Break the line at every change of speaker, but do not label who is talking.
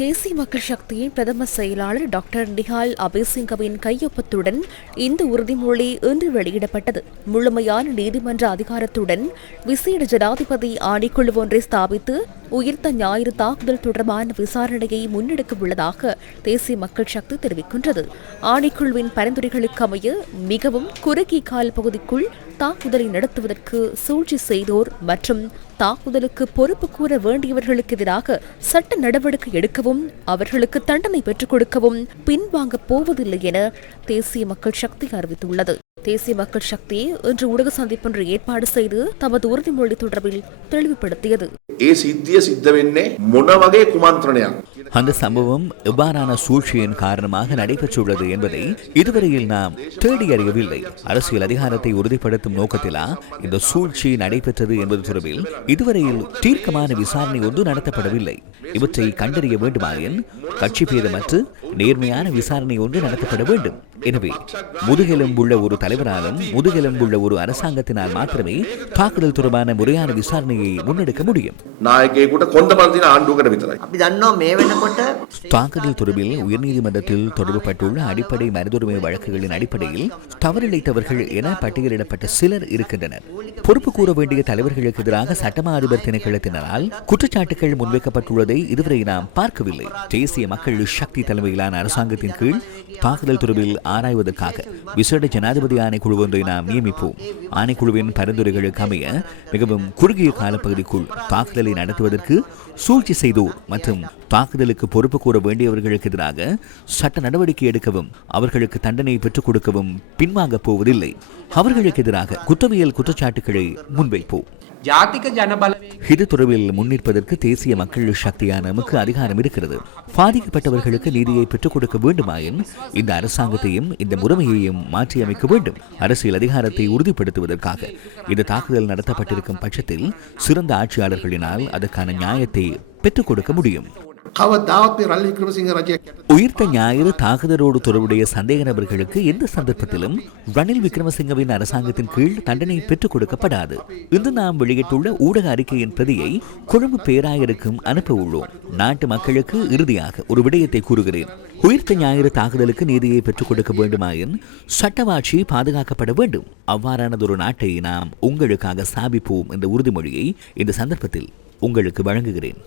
தேசிய மக்கள் சக்தியின் பிரதம செயலாளர் டாக்டர் நிஹால் அபேசிங்கவின் கையொப்பத்துடன் இந்த உறுதிமொழி இன்று வெளியிடப்பட்டது. முழுமையான நீதிமன்ற அதிகாரத்துடன் விசேட ஜனாதிபதி ஆணைக்குழு ஒன்றை ஸ்தாபித்து உயிர்த்த ஞாயிறு தாக்குதல் தொடர்பான விசாரணையை முன்னெடுக்க உள்ளதாக தேசிய மக்கள் சக்தி தெரிவிக்கின்றது. ஆணைக்குழுவின் பரிந்துரைகளுக்கு அமைய மிகவும் குறுகிய கால பகுதிக்குள் தாக்குதலை நடத்துவதற்கு சூழ்ச்சி செய்தோர் மற்றும் தாக்குதலுக்கு பொறுப்பு கூற வேண்டியவர்களுக்கு எதிராக சட்ட நடவடிக்கை எடுக்கவும் அவர்களுக்கு தண்டனை பெற்றுக் கொடுக்கவும் பின்வாங்கப் போவதில்லை என தேசிய மக்கள் சக்தி அறிவித்துள்ளது. தேசிய மக்கள் சக்தி இன்று ஊடக சந்திப்பொன்று ஏற்பாடு செய்து தமது உறுதிமொழி தொடர்பில் தெளிவுபடுத்தியது.
ඒ සිද්ධිය සිද්ධ වෙන්නේ මොන වගේ කුමන්ත්‍රණයක්.
அந்த சம்பவம் எவ்வாறான சூழ்ச்சியின் காரணமாக நடைபெற்றுள்ளது என்பதை இதுவரையில் நாம் தேடி அறியவில்லை அரசியல் அதிகாரத்தை உறுதிப்படுத்தும் நோக்கத்திலா இந்த சூழ்ச்சி நடைபெற்றது என்பது தொடர்பில் இதுவரையில் தீர்க்கமான விசாரணை ஒன்று நடத்தப்படவில்லை இவற்றை கண்டறிய வேண்டுமாயின் கட்சி பேதமற்று நேர்மையான விசாரணை ஒன்று நடத்தப்பட வேண்டும் எனவே முதுகெலும்புள்ள ஒரு தலைவராலும் முதுகெலும்புள்ள ஒரு அரசாங்கத்தினால் மாத்திரமே தாக்குதல் தொடர்பான முறையான விசாரணையை முன்னெடுக்க முடியும்
නායකයෙකුට කොන්ද පන්තින ආණ්ඩුවකට විතරයි.
අපි දන්නවා මේ වෙනකොට
தாக்குதல் தொடர்பில் உயர்நீதிமன்றத்தில் தொடர்புபட்டுள்ள அடிப்படை மனிதுரிமை வழக்குகளின் அடிப்படையில் தவறிழைத்தவர்கள் என பட்டியலிடப்பட்ட சிலர் இருக்கின்றனர். பொறுப்பு கூற வேண்டிய தலைவர்களுக்கு எதிராக சட்டமா அதிபர் திணைக்களத்தினரால் குற்றச்சாட்டுகள் முன்வைக்கப்பட்டுள்ளதை இதுவரை நாம் பார்க்கவில்லை. தேசிய மக்கள் சக்தி தலைமையிலான அரசாங்கத்தின் கீழ் தாக்குதல் தொடர்பில் ஆராய்வதற்காக விசேட ஜனாதிபதி ஆணைக்குழு ஒன்றை நாம் நியமிப்போம். ஆணைக்குழுவின் பரிந்துரைகளுக்கு அமைய மிகவும் குறுகிய காலப்பகுதிக்குள் தாக்குதலை நடத்துவதற்கு சூழ்ச்சி செய்தோர் மற்றும் தாக்குதலுக்கு பொறுப்பு கூற வேண்டியவர்களுக்கு எதிராக சட்ட நடவடிக்கை எடுக்கவும் அவர்களுக்கு தண்டனை பெற்றுக் கொடுக்கவும் பின்வாங்கப் போவதில்லை. அவர்களுக்கு எதிராக குற்றவியல் குற்றச்சாட்டுகளை முன்வைப்போம். இது தொடர்பில் முன்னிற்பதற்கு தேசிய மக்கள் சக்தியான நமக்கு அதிகாரம் இருக்கிறது. பாதிக்கப்பட்டவர்களுக்கு நீதியை பெற்றுக் கொடுக்க வேண்டுமாயின் இந்த அரசாங்கத்தையும் இந்த முறைமையையும் மாற்றியமைக்க வேண்டும். அரசியல் அதிகாரத்தை உறுதிப்படுத்துவதற்காக. இந்த தாக்குதல் நடத்தப்பட்டிருக்கும் பட்சத்தில் சிறந்த ஆட்சியாளர்களினால் அதற்கான நியாயத்தை பெற்றுக் கொடுக்க முடியும். உயிர்த்த ஞாயிறு தாக்குதலோடு தொடர்புடைய சந்தேக நபர்களுக்கு எந்த சந்தர்ப்பத்திலும் ரணில் விக்ரமசிங்கவின் அரசாங்கத்தின் கீழ் தண்டனை பெற்றுக் கொடுக்கப்படாது. இன்று நாம் வெளியிட்டுள்ள ஊடக அறிக்கையின் பிரதியை கொழும்பு பேராயருக்கும் அனுப்ப உள்ளோம். நாட்டு மக்களுக்கு இறுதியாக ஒரு விடயத்தை கூறுகிறேன். உயிர்த்த ஞாயிறு தாக்குதலுக்கு நீதியை பெற்றுக் கொடுக்க வேண்டுமாயின் சட்டவாட்சி பாதுகாக்கப்பட வேண்டும். அவ்வாறானதொரு நாட்டை நாம் உங்களுக்காக ஸ்தாபிப்போம் என்ற உறுதிமொழியை இந்த சந்தர்ப்பத்தில் உங்களுக்கு வழங்குகிறேன்.